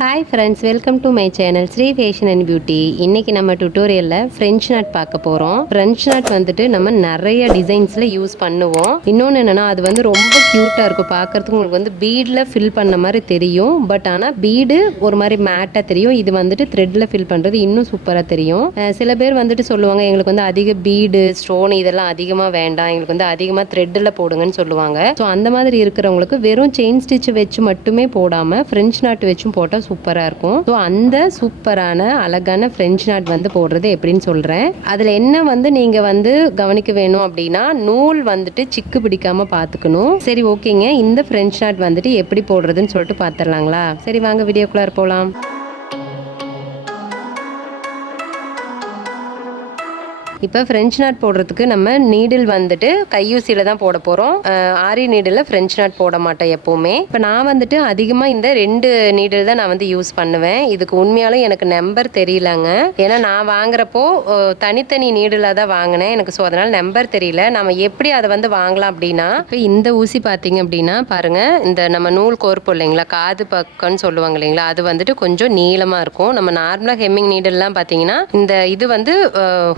Hi friends, welcome to my channel Sri fashion and beauty. இன்றைக்கி நம்ம டுட்டோரியலில் French not பார்க்க போகிறோம். ஃப்ரெஞ்ச் நாட் வந்துட்டு நம்ம நிறைய டிசைன்ஸில் யூஸ் பண்ணுவோம். இன்னொன்று என்னென்னா, அது வந்து ரொம்ப க்யூட்டாக இருக்கும் பார்க்குறதுக்கு. உங்களுக்கு வந்து பீடில் ஃபில் பண்ண மாதிரி தெரியும், பட் ஆனால் பீடு ஒரு மாதிரி மேட்டாக தெரியும். இது வந்துட்டு த்ரெட்டில் ஃபில் பண்ணுறது இன்னும் சூப்பராக தெரியும். சில பேர் வந்துட்டு சொல்லுவாங்க, எங்களுக்கு வந்து அதிக பீடு ஸ்டோன் இதெல்லாம் அதிகமாக வேண்டாம், எங்களுக்கு வந்து அதிகமாக த்ரெட்டில் போடுங்கன்னு சொல்லுவாங்க. ஸோ அந்த மாதிரி இருக்கிறவங்களுக்கு வெறும் செயின் ஸ்டிச் வச்சு மட்டுமே போடாமல் ஃப்ரெஞ்ச் நாட் வச்சும் போட்டால் சூப்பராக இருக்கும். ஸோ அந்த சூப்பரான அழகான ஃப்ரெஞ்ச் நாட் வந்து போடுறது எப்படின்னு சொல்கிறேன். அதில் என்ன வந்து நீங்கள் வந்து கவனிக்க வேணும் அப்படின்னா, நூல் வந்துட்டு சிக்கு பிடிக்காமல் பார்த்துக்கணும். சரி, ஓகேங்க. இந்த ஃப்ரெஞ்ச் நாட் வந்துட்டு எப்படி போடுறதுன்னு சொல்லிட்டு பார்த்துடலாங்களா? சரி, வாங்க வீடியோக்குள்ளார போகலாம். இப்போ ஃப்ரெஞ்ச் நாட் போடுறதுக்கு நம்ம நீடில் வந்துட்டு கையூசியில் தான் போட போகிறோம். ஆரி நீடில் ஃப்ரெஞ்ச் நாட் போட மாட்டேன் எப்போவுமே. இப்போ நான் வந்துட்டு அதிகமாக இந்த 2 நீடில் தான் நான் வந்து யூஸ் பண்ணுவேன். இதுக்கு உண்மையாலும் எனக்கு நம்பர் தெரியலங்க. ஏன்னா நான் வாங்குறப்போ தனித்தனி நீடிலாக தான் வாங்கினேன் எனக்கு. ஸோ அதனால் நம்பர் தெரியல. நம்ம எப்படி அதை வந்து வாங்கலாம் அப்படின்னா, இப்போ இந்த ஊசி பார்த்தீங்க அப்படின்னா பாருங்கள், இந்த நம்ம நூல் கோர்ப்போம் இல்லைங்களா, காது பக்கம்னு சொல்லுவாங்க இல்லைங்களா, அது வந்துட்டு கொஞ்சம் நீளமாக இருக்கும். நம்ம நார்மலாக ஹெம்மிங் நீடில்லாம் பார்த்தீங்கன்னா இந்த இது வந்து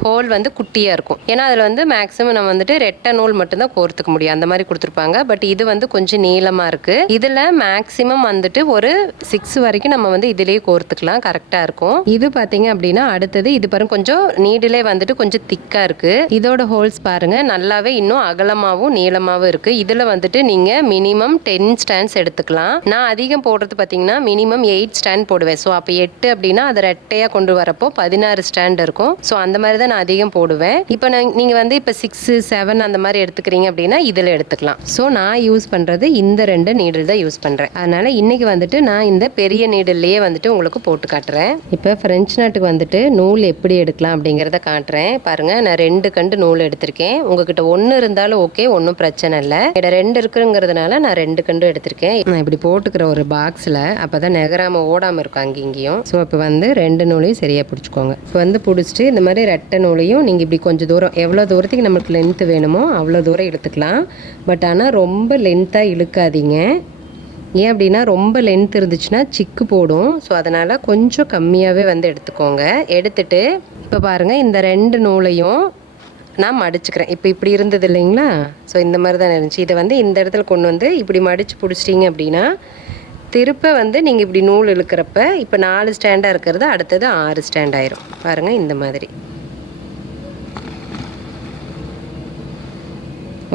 ஹோல் வந்து குட்டியாக இருக்கும். ஏன்னா அதில் வந்து மேக்ஸிமம் நம்ம வந்துட்டு ரெட்டை நூல் மட்டும்தான் கோர்த்துக்க முடியும், அந்த மாதிரி கொடுத்துருப்பாங்க. பட் இது வந்து கொஞ்சம் நீளமாக இருக்குது. இதில் மேக்ஸிமம் வந்துட்டு ஒரு 6 வரைக்கும் நம்ம வந்து இதிலேயே கோர்த்துக்கலாம், கரெக்டாக இருக்கும். இது பார்த்தீங்க அப்படின்னா அடுத்தது இது பாருங்க, கொஞ்சம் நீடிலே வந்துட்டு கொஞ்சம் திக்காக இருக்குது. இதோட ஹோல்ஸ் பாருங்கள், நல்லாவே இன்னும் அகலமாகவும் நீளமாகவும் இருக்குது. இதில் வந்துட்டு நீங்கள் மினிமம் 10 ஸ்டாண்ட்ஸ் எடுத்துக்கலாம். நான் அதிகம் போடுறது பார்த்தீங்கன்னா மினிமம் 8 ஸ்டாண்ட் போடுவேன். ஸோ அப்போ 8 அப்படின்னா அதை ரெட்டையாக கொண்டு வரப்போ 16 ஸ்டாண்ட் இருக்கும். ஸோ அந்த மாதிரி தான் நான் அதிகம் போடுவேன். இப்போ நீங்கள் வந்து இப்போ 6, 7 அந்த மாதிரி எடுத்துக்கிறீங்க அப்படின்னா இதில் எடுத்துக்கலாம். ஸோ நான் யூஸ் பண்ணுறது இந்த 2 நீடில் தான் யூஸ் பண்ணுறேன். அதனால் இன்றைக்கி வந்துட்டு நான் இந்த பெரிய நீடில்லையே வந்துட்டு உங்களுக்கு போட்டு காட்டுறேன். இப்போ ஃப்ரெஞ்ச் நாட்டுக்கு வந்துட்டு நூல் எப்படி எடுக்கலாம் அப்படிங்கிறத காட்டுறேன். பாருங்கள், நான் 2 கண்டு நூல் எடுத்திருக்கேன். உங்ககிட்ட 1 இருந்தாலும் ஓகே, ஒன்றும் பிரச்சனை இல்லை. இட 2 இருக்குங்கிறதுனால நான் 2 கண்டு எடுத்திருக்கேன். நான் இப்படி போட்டுக்கிற ஒரு பாக்ஸில் அப்போ தான் நெகராமல் ஓடாமல் இருக்கும் அங்கே இங்கேயும். ஸோ இப்போ வந்து 2 நூலையும் சரியாக பிடிச்சிக்கோங்க. இப்போ வந்து பிடிச்சிட்டு இந்த மாதிரி ரெட்டை நூலையும் நீங்கள் இப்படி கொஞ்சம் தூரம், எவ்வளோ தூரத்துக்கு நம்மளுக்கு லென்த்து வேணுமோ அவ்வளோ தூரம் இழுத்துக்கலாம். பட் ஆனால் ரொம்ப லென்த்தாக இழுக்காதீங்க. ஏன் அப்படின்னா ரொம்ப லென்த் இருந்துச்சுன்னா சிக்கு போடும். ஸோ அதனால் கொஞ்சம் கம்மியாகவே வந்து எடுத்துக்கோங்க. எடுத்துட்டு இப்போ பாருங்கள், இந்த 2 நூலையும் நான் மடிச்சுக்கிறேன். இப்போ இப்படி இருந்தது இல்லைங்களா, ஸோ இந்த மாதிரி தான் இருந்துச்சு. இதை வந்து இந்த இடத்துல கொண்டு வந்து இப்படி மடித்து பிடிச்சிட்டிங்க அப்படின்னா திருப்ப வந்து நீங்கள் இப்படி நூல் இழுக்கிறப்ப இப்போ 4 ஸ்டாண்டாக இருக்கிறது அடுத்தது 6 ஸ்டாண்ட் ஆயிரும். பாருங்கள், இந்த மாதிரி.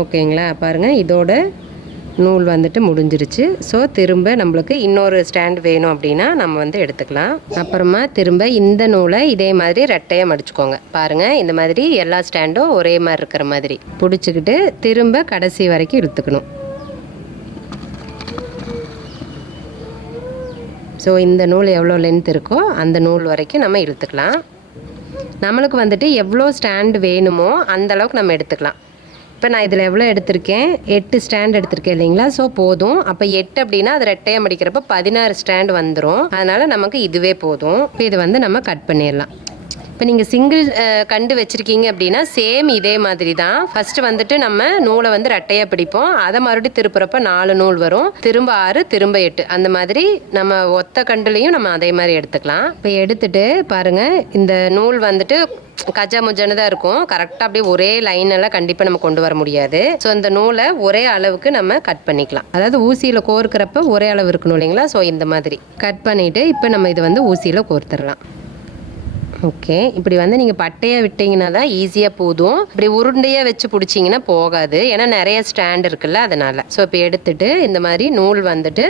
ஓகேங்களா? பாருங்கள், இதோட நூல் வந்துட்டு முடிஞ்சிருச்சு. ஸோ திரும்ப நம்மளுக்கு இன்னொரு ஸ்டாண்ட் வேணும் அப்படின்னா நம்ம வந்து எடுத்துக்கலாம். அப்புறமா திரும்ப இந்த நூலை இதே மாதிரி ரெட்டையாக மடிச்சுக்கோங்க. பாருங்கள், இந்த மாதிரி எல்லா ஸ்டாண்டும் ஒரே மாதிரி இருக்கிற மாதிரி பிடிச்சிக்கிட்டு திரும்ப கடைசி வரைக்கும் இழுத்துக்கணும். ஸோ இந்த நூல் எவ்வளோ லென்த் இருக்கோ அந்த நூல் வரைக்கும் நம்ம இழுத்துக்கலாம். நம்மளுக்கு வந்துட்டு எவ்வளோ ஸ்டாண்ட் வேணுமோ அந்தளவுக்கு நம்ம எடுத்துக்கலாம். இப்போ நான் இதில் எவ்வளோ எடுத்திருக்கேன், 8 ஸ்டாண்ட் எடுத்திருக்கேன் இல்லைங்களா. ஸோ போதும். அப்போ 8 அப்படின்னா அது ரெட்டையாக மடிக்கிறப்ப 16 ஸ்டாண்ட் வந்துடும். அதனால் நமக்கு இதுவே போதும். இப்போ இதை வந்து நம்ம கட் பண்ணிடலாம். இப்போ நீங்கள் சிங்கிள் கண்டு வச்சுருக்கீங்க அப்படின்னா சேம் இதே மாதிரி தான். ஃபஸ்ட்டு வந்துட்டு நம்ம நூலை வந்து ரெட்டையாக பிடிப்போம். அதை மறுபடியும் திருப்புறப்ப 4 நூல் வரும். திரும்ப 6, திரும்ப 8, அந்த மாதிரி நம்ம ஒத்த கண்டுலையும் நம்ம அதே மாதிரி எடுத்துக்கலாம். இப்போ எடுத்துகிட்டு பாருங்கள், இந்த நூல் வந்துட்டு கஜா முஜானு தான் இருக்கும். கரெக்டாக அப்படியே ஒரே லைனெல்லாம் கண்டிப்பாக நம்ம கொண்டு வர முடியாது. ஸோ இந்த நூலை ஒரே அளவுக்கு நம்ம கட் பண்ணிக்கலாம். அதாவது ஊசியில் கோர்க்கிறப்ப ஒரே அளவு இருக்கணும் இல்லைங்களா. ஸோ இந்த மாதிரி கட் பண்ணிவிட்டு இப்போ நம்ம இதை வந்து ஊசியில் கோர்த்துடலாம். ஓகே, இப்படி வந்து நீங்கள் பட்டையாக விட்டிங்கன்னா தான் ஈஸியாக போதும். இப்படி உருண்டையாக வச்சு பிடிச்சிங்கன்னா போகாது, ஏன்னா நிறைய ஸ்டாண்ட் இருக்குல்ல, அதனால். ஸோ இப்போ எடுத்துகிட்டு இந்த மாதிரி நூல் வந்துட்டு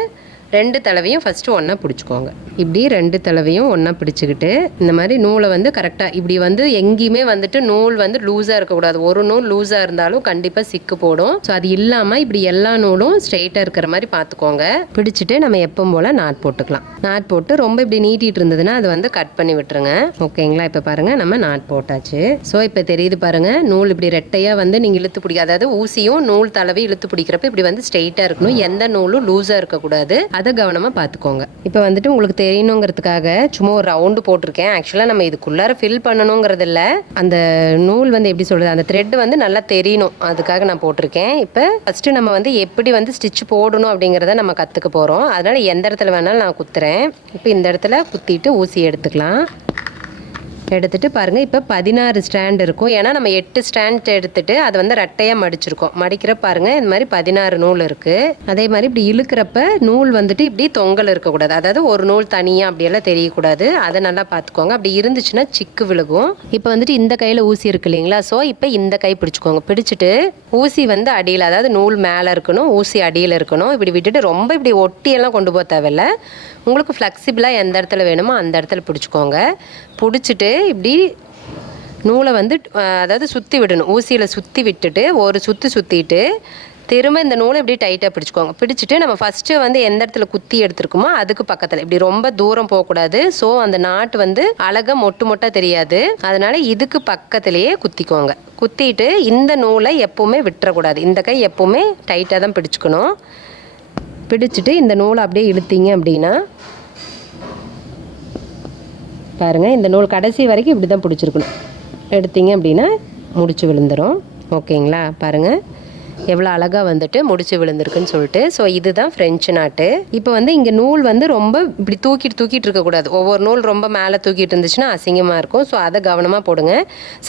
2 தடவையும் ஃபஸ்ட்டு ஒன்றா பிடிச்சிக்கோங்க. இப்படி 2 தடவையும் ஒன்றா பிடிச்சிக்கிட்டு இந்த மாதிரி நூலை வந்து கரெக்டாக இப்படி வந்து எங்கேயுமே வந்துட்டு நூல் வந்து லூஸாக இருக்கக்கூடாது. ஒரு நூல் லூஸாக இருந்தாலும் கண்டிப்பாக சிக்கு போடும். ஸோ அது இல்லாமல் இப்படி எல்லா நூலும் ஸ்ட்ரெயிட்டாக இருக்கிற மாதிரி பார்த்துக்கோங்க. பிடிச்சிட்டு நம்ம எப்பவும் போல் நாட் போட்டுக்கலாம். நாட் போட்டு ரொம்ப இப்படி நீட்டிகிட்டு இருந்ததுன்னா அது வந்து கட் பண்ணி விட்டுருங்க. ஓகேங்களா? இப்போ பாருங்கள், நம்ம நாட் போட்டாச்சு. ஸோ இப்போ தெரியுது பாருங்கள், நூல் இப்படி ரெட்டையாக வந்து நீங்கள் இழுத்து பிடிக்க, அதாவது ஊசியும் நூல் தடவை இழுத்து பிடிக்கிறப்ப இப்படி வந்து ஸ்ட்ரெயிட்டாக இருக்கணும். எந்த நூலும் லூஸாக இருக்கக்கூடாது. அதை கவனமாக பார்த்துக்கோங்க. இப்போ வந்துட்டு உங்களுக்கு தெரியணுங்கிறதுக்காக சும்மா ஒரு ரவுண்டு போட்டிருக்கேன். ஆக்சுவலாக நம்ம இதுக்குள்ளார ஃபில் பண்ணணுங்கிறது இல்லை, அந்த நூல் வந்து எப்படி சொல்கிறது, அந்த த்ரெட் வந்து நல்லா தெரியணும், அதுக்காக நான் போட்டிருக்கேன். இப்போ ஃபஸ்ட்டு நம்ம வந்து எப்படி வந்து ஸ்டிச் போடணும் அப்படிங்கிறத நம்ம கற்றுக்க போகிறோம். அதனால் எந்த இடத்துல வேணாலும் நான் குத்துறேன். இப்போ இந்த இடத்துல குத்திட்டு ஊசி எடுத்துக்கலாம். எடுத்துகிட்டு பாருங்கள், இப்போ 16 ஸ்டாண்ட் இருக்கும். ஏன்னா நம்ம 8 ஸ்டாண்ட் எடுத்துகிட்டு அதை வந்து ரெட்டையாக மடிச்சிருக்கோம். மடிக்கிற பாருங்கள் இந்த மாதிரி 16 நூல் இருக்குது. அதே மாதிரி இப்படி இழுக்கிறப்ப நூல் வந்துட்டு இப்படி தொங்கல் இருக்கக்கூடாது, அதாவது ஒரு நூல் தனியாக அப்படியெல்லாம் தெரியக்கூடாது. அதை நல்லா பார்த்துக்கோங்க. அப்படி இருந்துச்சுன்னா சிக்கு விழுகும். இப்போ வந்துட்டு இந்த கையில் ஊசி இருக்கு இல்லைங்களா, ஸோ இப்போ இந்த கை பிடிச்சிக்கோங்க. பிடிச்சிட்டு ஊசி வந்து அடியில், அதாவது நூல் மேலே இருக்கணும், ஊசி அடியில் இருக்கணும். இப்படி விட்டுட்டு ரொம்ப இப்படி ஒட்டியெல்லாம் கொண்டு போக தேவையில்லை. உங்களுக்கு ஃப்ளெக்சிபிளாக எந்த இடத்துல வேணுமோ அந்த இடத்துல பிடிச்சிக்கோங்க. பிடிச்சிட்டு இப்படி நூலை வந்து அதாவது சுற்றி விடணும். ஊசியில் சுற்றி விட்டுட்டு ஒரு சுற்றிட்டு திரும்ப இந்த நூலை இப்படி டைட்டாக பிடிச்சிக்கோங்க. பிடிச்சிட்டு நம்ம ஃபஸ்ட்டு வந்து எந்த இடத்துல குத்தி எடுத்துருக்குமோ அதுக்கு பக்கத்தில் இப்படி ரொம்ப தூரம் போகக்கூடாது. ஸோ அந்த நாட்டு வந்து அழகாக மொட்டாக தெரியாது. அதனால் இதுக்கு பக்கத்துலேயே குத்திக்கோங்க. குத்திட்டு இந்த நூலை எப்போவுமே விட்டுறக்கூடாது. இந்த கை எப்போவுமே டைட்டாக தான் பிடிச்சிக்கணும். பிடிச்சிட்டு இந்த நூலை அப்படியே இழுத்தீங்க அப்படின்னா பாருங்கள், இந்த நூல் கடைசி வரைக்கும் இப்படி தான் பிடிச்சிருக்கணும். எடுத்தீங்க அப்படின்னா முடிச்சு விழுந்துடும். ஓகேங்களா, பாருங்கள் எவ்வளோ அழகாக வந்துட்டு முடிச்சு விழுந்திருக்குன்னு சொல்லிட்டு. ஸோ இதுதான் ஃப்ரெஞ்சு நாட்டு. இப்போ வந்து இங்கே நூல் வந்து ரொம்ப இப்படி தூக்கிட்டு இருக்கக்கூடாது. ஒவ்வொரு நூல் ரொம்ப மேலே தூக்கிட்டு இருந்துச்சுன்னா அசிங்கமாக இருக்கும். ஸோ அதை கவனமாக போடுங்க.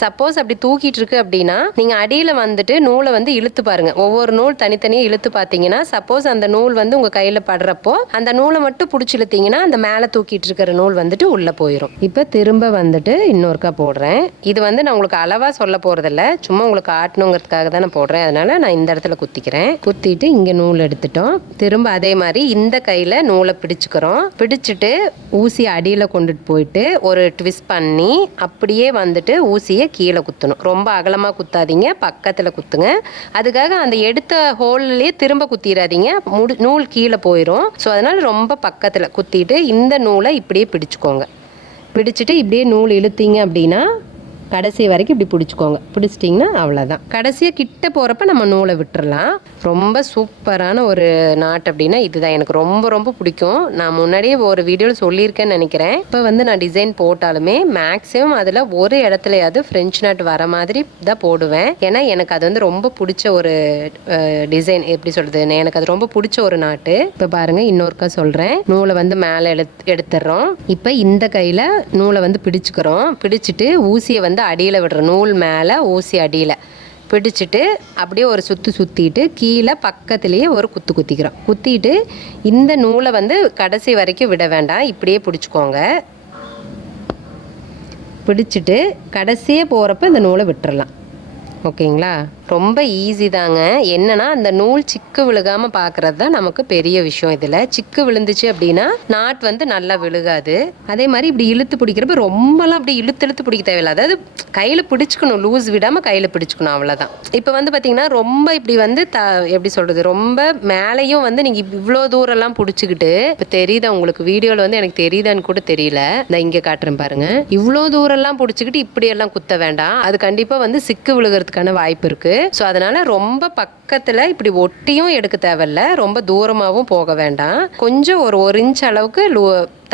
சப்போஸ் அப்படி தூக்கிட்டு இருக்கு அப்படின்னா நீங்கள் அடியில் வந்துட்டு நூலை வந்து இழுத்து பாருங்கள். ஒவ்வொரு நூல் தனித்தனியாக இழுத்து பார்த்தீங்கன்னா சப்போஸ் அந்த நூல் வந்து உங்கள் கையில் படுறப்போ அந்த நூலை மட்டும் பிடிச்சி இழுத்தீங்கன்னா அந்த மேலே தூக்கிட்டு இருக்கிற நூல் வந்துட்டு உள்ளே போயிடும். இப்போ திரும்ப வந்துட்டு இன்னொருக்கா போடுறேன். இது வந்து நான் உங்களுக்கு அளவாக சொல்ல போகிறதில்ல, சும்மா உங்களுக்கு ஆட்டணுங்கிறதுக்காக தான் நான் போடுறேன். அதனால் நான் இந்த இடத்துல குத்திக்கிறேன். குத்திட்டு இங்கே நூல் எடுத்துட்டோம். திரும்ப அதே மாதிரி இந்த கையில் நூலை பிடிச்சிக்கிறோம். பிடிச்சிட்டு ஊசியை அடியில் கொண்டுட்டு போயிட்டு ஒரு ட்விஸ்ட் பண்ணி அப்படியே வந்துட்டு ஊசியை கீழே குத்தணும். ரொம்ப அகலமாக குத்தாதீங்க, பக்கத்தில் குத்துங்க. அதுக்காக அந்த எடுத்த ஹோல்லையே திரும்ப குத்திடாதீங்க, நூல் கீழே போயிடும். ஸோ அதனால் ரொம்ப பக்கத்தில் குத்திட்டு இந்த நூலை இப்படியே பிடிச்சிக்கோங்க. பிடிச்சிட்டு இப்படியே நூல் இழுத்தீங்க அப்படின்னா கடைசி வரைக்கும் இப்படி பிடிச்சிக்கோங்க. பிடிச்சிட்டிங்கன்னா அவ்வளோதான். கடைசியாக கிட்ட போகிறப்ப நம்ம நூலை விட்டுறலாம். ரொம்ப சூப்பரான ஒரு நாட் அப்படின்னா இதுதான். எனக்கு ரொம்ப ரொம்ப பிடிக்கும். நான் முன்னாடியே ஒரு வீடியோவில் சொல்லியிருக்கேன்னு நினைக்கிறேன். இப்போ வந்து நான் டிசைன் போட்டாலுமே மேக்ஸிமம் அதில் ஒரு இடத்துலையாவது ஃப்ரெஞ்ச் நாட் வர மாதிரி தான் போடுவேன். ஏன்னா எனக்கு அது வந்து ரொம்ப பிடிச்ச ஒரு டிசைன். எப்படி சொல்கிறது, எனக்கு அது ரொம்ப பிடிச்ச ஒரு நாட்டு. இப்போ பாருங்கள், இன்னொருக்கா சொல்கிறேன். நூலை வந்து மேலே எடுத்துடுறோம். இப்போ இந்த கையில் நூலை வந்து பிடிச்சிக்கிறோம். பிடிச்சிட்டு ஊசியை வந்து அடியில் விடுறோம். நூல் மேலே ஊசி அடியில் பிடிச்சிட்டு அப்படியே ஒரு சுற்றிட்டு கீழே பக்கத்துலேயே ஒரு குத்திக்கிறோம். குத்திட்டு இந்த நூலை வந்து கடைசி வரைக்கும் விட வேண்டாம், இப்படியே பிடிச்சிக்கோங்க. பிடிச்சிட்டு கடைசியே போகிறப்ப இந்த நூலை விட்டுறலாம். ஓகேங்களா, ரொம்ப ஈஸி தாங்க. என்னன்னா அந்த நூல் சிக்கு விழுகாமல் பார்க்குறது தான் நமக்கு பெரிய விஷயம். இதில் சிக்கு விழுந்துச்சு அப்படின்னா நாட் வந்து நல்லா விழுகாது. அதே மாதிரி இப்படி இழுத்து பிடிக்கிறப்ப ரொம்பலாம் அப்படி இழுத்து பிடிக்க தேவையில்லை. அதாவது கையில் பிடிச்சிக்கணும், லூஸ் விடாமல் கையில் பிடிச்சிக்கணும், அவ்வளோதான். இப்போ வந்து பார்த்திங்கன்னா ரொம்ப இப்படி வந்து எப்படி சொல்கிறது, ரொம்ப மேலேயும் வந்து நீங்கள் இவ்வளோ தூரம்லாம் பிடிச்சிக்கிட்டு, இப்போ தெரியுதா உங்களுக்கு வீடியோவில் வந்து, எனக்கு தெரியுதான்னு கூட தெரியல, நான் இங்கே காட்டுறேன் பாருங்கள். இவ்வளோ தூரம்லாம் பிடிச்சிக்கிட்டு இப்படியெல்லாம் குத்த வேண்டாம். அது கண்டிப்பாக வந்து சிக்கு விழுகிறதுக்கான வாய்ப்பு இருக்குது. ஸோ அதனால் ரொம்ப பக்கத்தில் இப்படி ஒட்டியும் எடுக்க தேவையில்ல, ரொம்ப தூரமாகவும் போக வேண்டாம். கொஞ்சம் ஒரு இன்ச் அளவுக்கு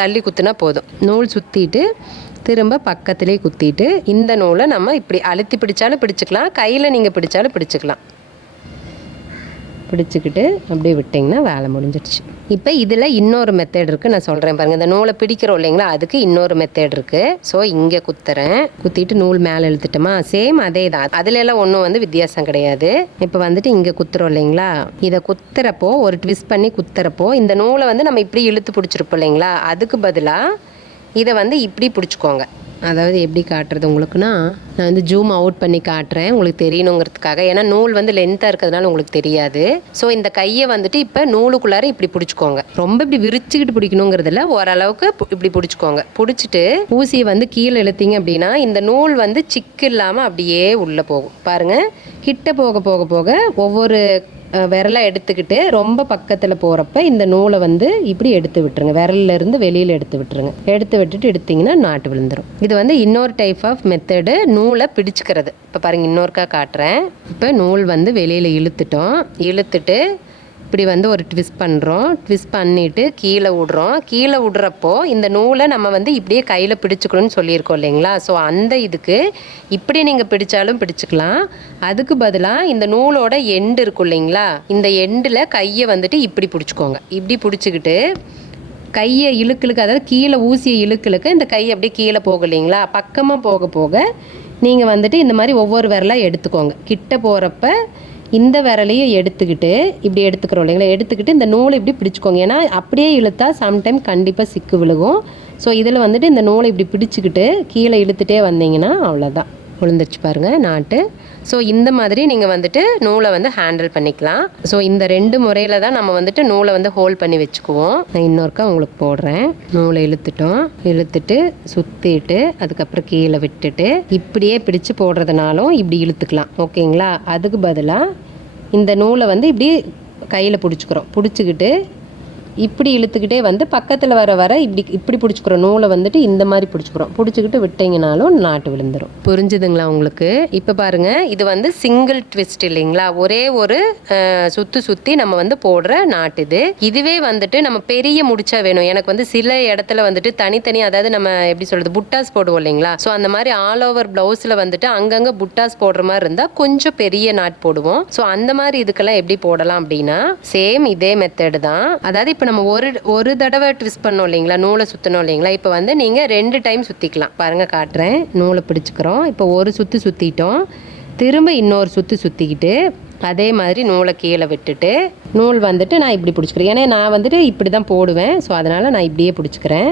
தள்ளி குத்துனா போதும். நூல் சுற்றிட்டு திரும்ப பக்கத்திலே குத்திட்டு இந்த நூலை நம்ம இப்படி அழுத்தி பிடிச்சாலும் பிடிச்சிக்கலாம், கையில் நீங்கள் பிடிச்சாலும் பிடிச்சிக்கலாம். பிடிச்சிக்கிட்டு அப்படியே விட்டிங்கன்னா வேலை முடிஞ்சிடுச்சு. இப்போ இதில் இன்னொரு மெத்தட் இருக்குது, நான் சொல்கிறேன் பாருங்கள். இந்த நூலை பிடிக்கிறோம் இல்லைங்களா, அதுக்கு இன்னொரு மெத்தட் இருக்குது. ஸோ இங்கே குத்துறேன். குத்திட்டு நூல் மேலே இழுத்துட்டோமா, சேம் அதே தான். அதுல எல்லாம் ஒன்றும் வந்து வித்தியாசம் கிடையாது. இப்போ வந்துட்டு இங்கே குத்துறோம் இல்லைங்களா, இதை குத்துறப்போ ஒரு ட்விஸ்ட் பண்ணி குத்துறப்போ இந்த நூலை வந்து நம்ம இப்படி இழுத்து பிடிச்சிருப்போம் இல்லைங்களா, அதுக்கு பதிலாக இதை வந்து இப்படி பிடிச்சிக்கோங்க. அதாவது எப்படி காட்டுறது உங்களுக்குன்னா, நான் வந்து ஜூம் அவுட் பண்ணி காட்டுறேன் உங்களுக்கு தெரியணுங்கிறதுக்காக. ஏன்னா நூல் வந்து லென்த்தாக இருக்கிறதுனால உங்களுக்கு தெரியாது. ஸோ இந்த கையை வந்துட்டு இப்போ நூலுக்குள்ளார இப்படி பிடிச்சிக்கோங்க. ரொம்ப இப்படி விரிச்சுக்கிட்டு பிடிக்கணுங்கிறதுல ஓரளவுக்கு இப்படி பிடிச்சிக்கோங்க. பிடிச்சிட்டு ஊசியை வந்து கீழே இழுத்தீங்க அப்படின்னா இந்த நூல் வந்து சிக்கு இல்லாமல் அப்படியே உள்ளே போகும். பாருங்கள், கிட்ட போக ஒவ்வொரு விரலாக எடுத்துக்கிட்டு ரொம்ப பக்கத்தில் போகிறப்ப இந்த நூலை வந்து இப்படி எடுத்து விட்டுருங்க. விரலிருந்து வெளியில் எடுத்து விட்டுருங்க. எடுத்து விட்டுட்டு எடுத்திங்கன்னா நாட்டு விழுந்துடும். இது வந்து இன்னொரு டைப் ஆஃப் மெத்தடு, நூலை பிடிச்சிக்கிறது. இப்போ பாருங்கள், இன்னொருக்கா காட்டுறேன். இப்போ நூல் வந்து வெளியில் இழுத்துட்டோம். இழுத்துட்டு இப்படி வந்து ஒரு ட்விஸ்ட் பண்ணுறோம். ட்விஸ்ட் பண்ணிவிட்டு கீழே விடுறோம். கீழே விடுறப்போ இந்த நூலை நம்ம வந்து இப்படியே கையில் பிடிச்சிக்கணும்னு சொல்லியிருக்கோம் இல்லைங்களா? ஸோ அந்த இதுக்கு இப்படி நீங்கள் பிடிச்சாலும் பிடிச்சிக்கலாம். அதுக்கு பதிலாக இந்த நூலோட எண்டு இருக்கும் இல்லைங்களா, இந்த எண்டில் கையை வந்துட்டு இப்படி பிடிச்சிக்கோங்க. இப்படி பிடிச்சிக்கிட்டு கையை இழுக்களுக்கு, அதாவது கீழே ஊசியை இழுக்களுக்கு இந்த கை அப்படியே கீழே போகும் இல்லைங்களா, பக்கமாக போக போக நீங்கள் வந்துட்டு இந்த மாதிரி ஒவ்வொரு விரலாக எடுத்துக்கோங்க. கிட்ட போகிறப்ப இந்த விரலையும் எடுத்துக்கிட்டு இப்படி எடுத்துக்கிறோம் இல்லைங்களா, எடுத்துக்கிட்டு இந்த நூலை இப்படி பிடிச்சிக்கோங்க. ஏன்னா அப்படியே இழுத்தா சம்டைம் கண்டிப்பாக சிக்கு விழுகும். ஸோ இதில் வந்துட்டு இந்த நூலை இப்படி பிடிச்சிக்கிட்டு கீழே இழுத்துட்டே வந்தீங்கன்னா அவ்வளோதான், விழுந்துருச்சு பாருங்கள் நாட்டு. ஸோ இந்த மாதிரி நீங்கள் வந்துட்டு நூலை வந்து ஹேண்டில் பண்ணிக்கலாம். ஸோ இந்த 2 முறையில் தான் நம்ம வந்துட்டு நூலை வந்து ஹோல்ட் பண்ணி வச்சுக்குவோம். நான் இன்னொருக்கா உங்களுக்கு போடுறேன். நூலை இழுத்துட்டு சுற்றிட்டு அதுக்கப்புறம் கீழே விட்டுட்டு இப்படியே பிடிச்சு போடுறதுனாலும் இப்படி இழுத்துக்கலாம். ஓகேங்களா? அதுக்கு பதிலாக இந்த நூலை வந்து இப்படி கையில் பிடிச்சிக்கிட்டு இப்படி இழுத்துக்கிட்டே வந்து பக்கத்தில் வர இப்படி பிடிச்சிக்கிறோம். நூலை வந்துட்டு இந்த மாதிரி பிடிச்சிக்கிட்டு விட்டிங்கனாலும் நாட்டு விழுந்துடும். புரிஞ்சுதுங்களா உங்களுக்கு? இப்போ பாருங்கள், இது வந்து சிங்கிள் ட்விஸ்ட் இல்லைங்களா, ஒரே ஒரு சுற்றி நம்ம வந்து போடுற நாட்டு இது. இதுவே வந்துட்டு நம்ம பெரிய முடிச்சா வேணும். எனக்கு வந்து சில இடத்துல வந்துட்டு தனித்தனி, அதாவது நம்ம எப்படி சொல்கிறது, புட்டாஸ் போடுவோம் இல்லைங்களா, ஸோ அந்த மாதிரி ஆல் ஓவர் ப்ளவுஸில் வந்துட்டு அங்கங்கே புட்டாஸ் போடுற மாதிரி இருந்தால் கொஞ்சம் பெரிய நாட் போடுவோம். ஸோ அந்த மாதிரி இதுக்கெல்லாம் எப்படி போடலாம் அப்படின்னா, சேம் இதே மெத்தடு தான். அதாவது இப்போ நம்ம ஒரு தடவை ட்விஸ்ட் பண்ணோம் இல்லைங்களா, நூலை சுற்றணும் இல்லைங்களா, இப்போ வந்து நீங்கள் 2 டைம் சுற்றிக்கலாம். பாருங்கள் காட்டுறேன். நூலை பிடிச்சிக்கிறோம். இப்போ ஒரு சுற்றிட்டோம். திரும்ப இன்னொரு சுற்றிக்கிட்டு அதே மாதிரி நூலை கீழே விட்டுட்டு நூல் வந்துட்டு நான் இப்படி பிடிச்சிக்கிறேன். ஏன்னா நான் வந்துட்டு இப்படி தான் போடுவேன். ஸோ அதனால் நான் இப்படியே பிடிச்சிக்கிறேன்.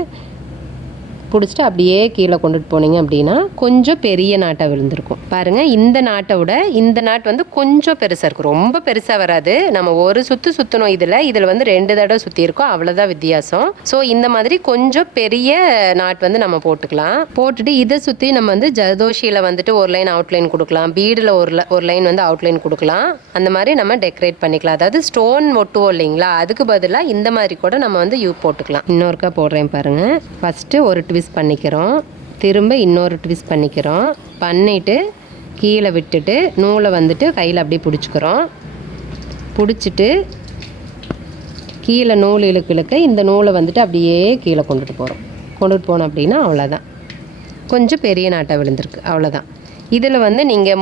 பிடிச்சிட்டு அப்படியே கீழே கொண்டுட்டு போனீங்க அப்படின்னா கொஞ்சம் பெரிய நாட்டாக விழுந்திருக்கும். பாருங்கள், இந்த நாட்டை விட இந்த நாட் வந்து கொஞ்சம் பெருசாக இருக்கும். ரொம்ப பெருசாக வராது. நம்ம ஒரு சுற்றணும். இதில் வந்து 2 தடவை சுற்றியிருக்கோம், அவ்வளோதான் வித்தியாசம். ஸோ இந்த மாதிரி கொஞ்சம் பெரிய நாட் வந்து நம்ம போட்டுக்கலாம். போட்டுட்டு இதை சுற்றி நம்ம வந்து ஜர்தோஷியில் வந்துட்டு ஒரு லைன் அவுட்லைன் கொடுக்கலாம், பீடில் ஒரு லைன் வந்து அவுட்லைன் கொடுக்கலாம். அந்த மாதிரி நம்ம டெக்கரேட் பண்ணிக்கலாம். அதாவது ஸ்டோன் ஒட்டுவோம் இல்லைங்களா, அதுக்கு பதிலாக இந்த மாதிரி கூட நம்ம வந்து போட்டுக்கலாம். இன்னொருக்கா போடுறேன் பாருங்கள். ஃபஸ்ட்டு ஒரு ட்விஸ்ட் பண்ணிக்கிறோம். திரும்ப இன்னொரு ட்விஸ்ட் பண்ணிவிட்டு கீழே விட்டுட்டு நூலை வந்துட்டு கையில் அப்படியே பிடிச்சிட்டு கீழே நூல் இழுக்க இந்த நூலை வந்துட்டு அப்படியே கீழே கொண்டுட்டு போனோம் அப்படின்னா அவ்வளோதான். கொஞ்சம் பெரிய நாட்டாக விழுந்திருக்கு, அவ்வளோதான். இதில் வந்து நீங்கள்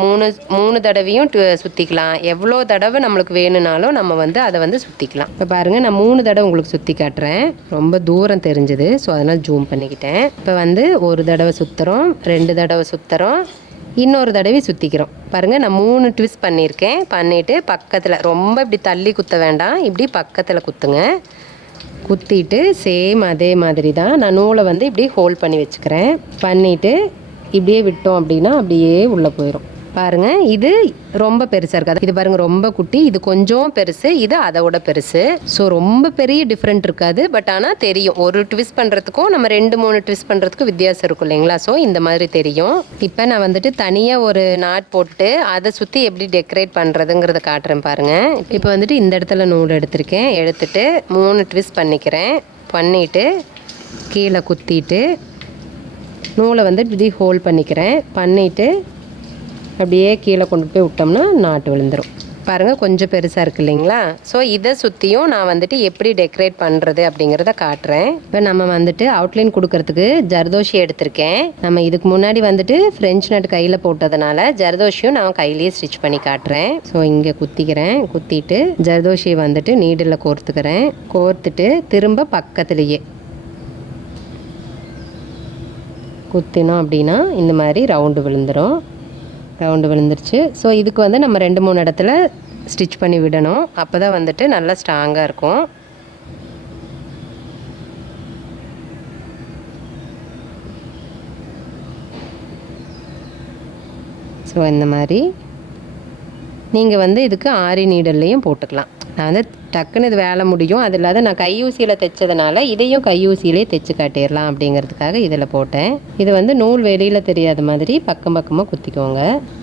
மூணு தடவையும் சுற்றிக்கலாம். எவ்வளோ தடவை நம்மளுக்கு வேணும்னாலும் நம்ம வந்து அதை வந்து சுற்றிக்கலாம். இப்போ பாருங்கள், நான் 3 தடவை உங்களுக்கு சுற்றி காட்டுறேன். ரொம்ப தூரம் தெரிஞ்சுது, ஸோ அதனால் ஜூம் பண்ணிக்கிட்டேன். இப்போ வந்து ஒரு தடவை சுற்றுறோம், 2 தடவை சுற்றுறோம், இன்னொரு தடவை சுற்றிக்கிறோம். பாருங்கள், நான் 3 ட்விஸ்ட் பண்ணிவிட்டு பக்கத்தில் ரொம்ப இப்படி தள்ளி குத்த வேண்டாம், இப்படி பக்கத்தில் குத்திட்டு சேம் அதே மாதிரி தான் நான் நூலை வந்து இப்படி ஹோல்ட் பண்ணி வச்சுக்கிறேன். பண்ணிவிட்டு இப்படியே விட்டோம் அப்படின்னா அப்படியே உள்ளே போயிடும். பாருங்கள், இது ரொம்ப பெருசாக இருக்காது. இது பாருங்கள் ரொம்ப குட்டி, இது கொஞ்சம் பெருசு, இது அதை விட பெருசு. ஸோ ரொம்ப பெரிய டிஃப்ரெண்ட் இருக்காது. பட் ஆனால் தெரியும், ஒரு ட்விஸ்ட் பண்ணுறதுக்கும் நம்ம 2-3 ட்விஸ்ட் பண்ணுறதுக்கும் வித்தியாசம் இருக்கும் இல்லைங்களா. ஸோ இந்த மாதிரி தெரியும். இப்போ நான் வந்துட்டு தனியாக ஒரு நாட் போட்டு அதை சுற்றி எப்படி டெக்கரேட் பண்ணுறதுங்கிறத காட்டுறேன் பாருங்கள். இப்போ வந்துட்டு இந்த இடத்துல நூல் எடுத்துட்டு 3 ட்விஸ்ட் பண்ணிவிட்டு கீழே குத்திட்டு நூலை வந்து இப்படி ஹோல்ட் பண்ணிவிட்டு அப்படியே கீழே கொண்டு போய் விட்டோம்னா நாட்டு விழுந்துடும். பாருங்கள், கொஞ்சம் பெருசாக இருக்குது இல்லைங்களா. ஸோ இதை சுற்றியும் நான் வந்துட்டு எப்படி டெக்கரேட் பண்ணுறது அப்படிங்கிறத காட்டுறேன். இப்போ நம்ம வந்துட்டு அவுட்லைன் கொடுக்கறதுக்கு ஜர்தோஷி எடுத்திருக்கேன். நம்ம இதுக்கு முன்னாடி வந்துட்டு ஃப்ரெஞ்ச் நட் கையில் போட்டதுனால ஜர்தோஷியும் நான் கையிலேயே ஸ்டிச் பண்ணி காட்டுறேன். ஸோ இங்கே குத்திட்டு ஜர்தோஷியை வந்துட்டு நீடில் கோர்த்துட்டு திரும்ப பக்கத்துலேயே குத்தினோம் அப்படின்னா இந்த மாதிரி ரவுண்டு விழுந்துருச்சு. ஸோ இதுக்கு வந்து நம்ம 2-3 இடத்துல ஸ்டிச் பண்ணி விடணும். அப்போ தான் வந்துட்டு நல்லா ஸ்ட்ராங்காக இருக்கும். ஸோ இந்த மாதிரி நீங்கள் வந்து இதுக்கு ஆரி நீடல்லையும் போட்டுக்கலாம். நான் வந்து டக்குன்னு இது வேலை முடியும். அது இல்லாத நான் கையூசியில் தைச்சதுனால இதையும் கையூசியிலே தைச்சு காட்டிடலாம் அப்படிங்கிறதுக்காக இதில் போட்டேன். இது வந்து நூல் வெளியில் தெரியாத மாதிரி பக்கமாக குத்திக்கோங்க.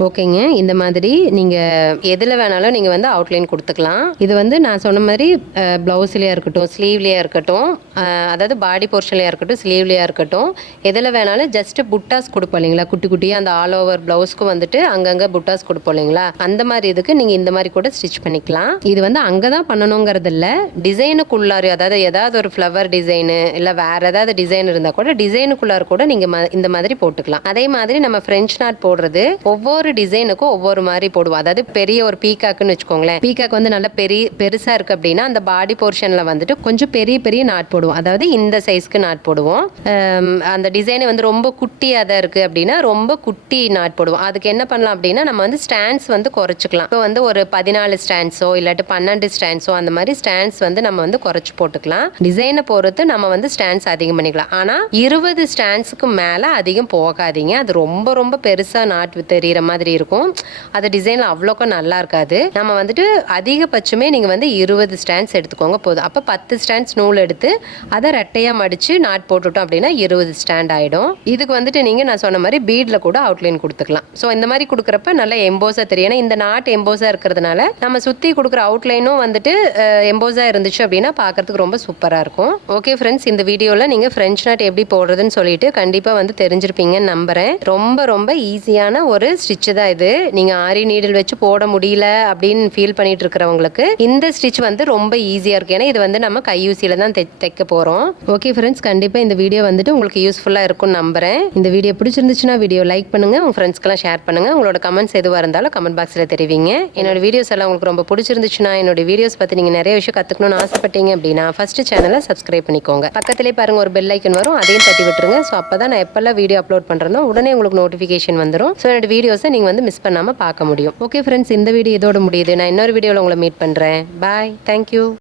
ஓகேங்க, இந்த மாதிரி நீங்கள் எதில் வேணாலும் நீங்கள் வந்து அவுட்லைன் கொடுத்துக்கலாம். இது வந்து நான் சொன்ன மாதிரி ப்ளவுஸ்லேயே இருக்கட்டும், ஸ்லீவ்லேயே இருக்கட்டும், அதாவது பாடி போர்ஷன்லேயே இருக்கட்டும், ஸ்லீவ்லேயே இருக்கட்டும், எதில் வேணாலும் ஜஸ்ட்டு புட்டாஸ் கொடுப்போம் இல்லைங்களா, குட்டி குட்டியாக அந்த ஆல் ஓவர் ப்ளவுஸ்க்கு வந்துட்டு அங்கங்கே புட்டாஸ் கொடுப்போம் இல்லைங்களா, அந்த மாதிரி இதுக்கு நீங்கள் இந்த மாதிரி கூட ஸ்டிச் பண்ணிக்கலாம். இது வந்து அங்கே தான் பண்ணணும் போடணுங்கிறது இல்லை, டிசைனுக்குள்ளார அதாவது ஏதாவது ஒரு ஃப்ளவர் டிசைனு இல்லை வேற ஏதாவது டிசைன் இருந்தால் கூட டிசைனுக்குள்ளார கூட நீங்கள் இந்த மாதிரி போட்டுக்கலாம். அதே மாதிரி நம்ம ஃப்ரெஞ்ச் நாட் போடுறது ஒவ்வொரு டிசைனுக்கும் ஒவ்வொரு மாதிரி போடுவோம். அதாவது பெரிய ஒரு பீகாக்குன்னு வச்சுக்கோங்களேன், பீகாக் வந்து நல்லா பெருசா இருக்கு அப்படின்னா அந்த பாடி போர்ஷன்ல வந்துட்டு கொஞ்சம் பெரிய பெரிய நாட் போடுவோம். அதாவது இந்த சைஸ்க்கு நாட் போடுவோம். அந்த டிசைன் வந்து ரொம்ப குட்டியாக தான் இருக்கு அப்படின்னா ரொம்ப குட்டி நாட் போடுவோம். அதுக்கு என்ன பண்ணலாம் அப்படின்னா நம்ம வந்து ஸ்டாண்ட்ஸ் வந்து குறைச்சிக்கலாம். இப்போ வந்து ஒரு 14 ஸ்டாண்ட்ஸோ இல்லாட்டி 12 ஸ்டாண்ட்ஸோ அந்த மாதிரி ஸ்டாண்ட்ஸ் வந்து நம்ம வந்து குறைச்சி போட்டுக்கலாம். டிசைனை பொறுத்து நம்ம வந்து ஸ்டாண்ட்ஸ் அதிகம் பண்ணிக்கலாம். ஆனால் 20 ஸ்டாண்ட்ஸுக்கு மேலே அதிகம் போகாதீங்க. அது ரொம்ப ரொம்ப பெருசாக நாட் தெரிகிற மாதிரி இருக்கும். அது டிசைனில் அவ்வளோக்கா நல்லா இருக்காது. நம்ம வந்துட்டு அதிகபட்சமே நீங்கள் வந்து 20 ஸ்டாண்ட்ஸ் எடுத்துக்கோங்க போதும். அப்போ 10 ஸ்டாண்ட்ஸ் நூல் எடுத்து அதை ரெட்டையாக மடித்து நாட் போட்டுட்டோம் அப்படின்னா 20 ஸ்டாண்ட் ஆகிடும். இதுக்கு வந்துட்டு நீங்கள் நான் சொன்ன மாதிரி பீடில் கூட அவுட்லைன் கொடுத்துக்கலாம். ஸோ இந்த மாதிரி கொடுக்குறப்ப நல்லா எம்போஸாக தெரியும். ஏன்னா இந்த நாட் எம்போஸாக இருக்கிறதுனால நம்ம சுற்றி கொடுக்குற அவுட்லைனும் வந்துட்டு எம்போஸாக இருந்துச்சு அப்படின்னா பார்க்கறதுக்கு ரொம்ப சூப்பராக இருக்கும். ஓகே ஃப்ரெண்ட்ஸ், இந்த வீடியோவில் நீங்கள் ஃப்ரெஞ்ச் நாட் எப்படி போடுறதுன்னு சொல்லிட்டு கண்டிப்பாக வந்து தெரிஞ்சிருப்பீங்கன்னு நம்புகிறேன். ரொம்ப ரொம்ப ஈஸியான ஒரு ஸ்டிச் தான் இது. நீங்கள் ஆரி நீடில் வச்சு போட முடியல அப்படின்னு ஃபீல் பண்ணிட்டு இருக்கிறவங்களுக்கு இந்த ஸ்டிச் வந்து ரொம்ப ஈஸியாக இருக்கும். ஏன்னா இது வந்து நம்ம கையூசியில் தான் தைக்க போகிறோம். ஓகே ஃப்ரெண்ட்ஸ், கண்டிப்பாக இந்த வீடியோ வந்துட்டு உங்களுக்கு யூஸ்ஃபுல்லாக இருக்கும்னு நம்புகிறேன். இந்த வீடியோ பிடிச்சிருந்துச்சுன்னா வீடியோ லைக் பண்ணுங்கள், உங்கள் ஃப்ரெண்ட்ஸ்க்கெல்லாம் ஷேர் பண்ணுங்கள். உங்களோட கமெண்ட்ஸ் எதுவாக இருந்தாலும் கமெண்ட் பாக்ஸில் தெரிவிங்க. என்னோட வீடியோஸ் எல்லாம் உங்களுக்கு ரொம்ப பிடிச்சிருந்துச்சுன்னா என்னோட வீடியோஸ் பற்றி நீங்கள் நிறைய விஷயம் கற்றுக்கணும்னு ஆசைப்பட்டீங்க அப்படின்னா ஃபர்ஸ்ட் சேனலை சப்ஸ்கிரைப் பண்ணிக்கோங்க. பக்கத்திலே பாருங்கள் ஒரு பெல் ஐக்கன் வரும், அதையும் தட்டி விட்டுருங்க. ஸோ அப்போ தான் நான் எப்போல்லாம் வீடியோ அப்லோட் பண்ணுறேனோ உடனே உங்களுக்கு நோட்டிஃபிகேஷன் வந்துடும். ஸோ என்னோட வீடியோஸை நீங்கள் வந்து மிஸ் பண்ணாமல் பார்க்க முடியும். ஓகே ஃப்ரெண்ட்ஸ், இந்த வீடியோ இதோட முடியுது. நான் இன்னொரு வீடியோவில் உங்களை மீட் பண்ணுறேன். பாய், தேங்க்யூ.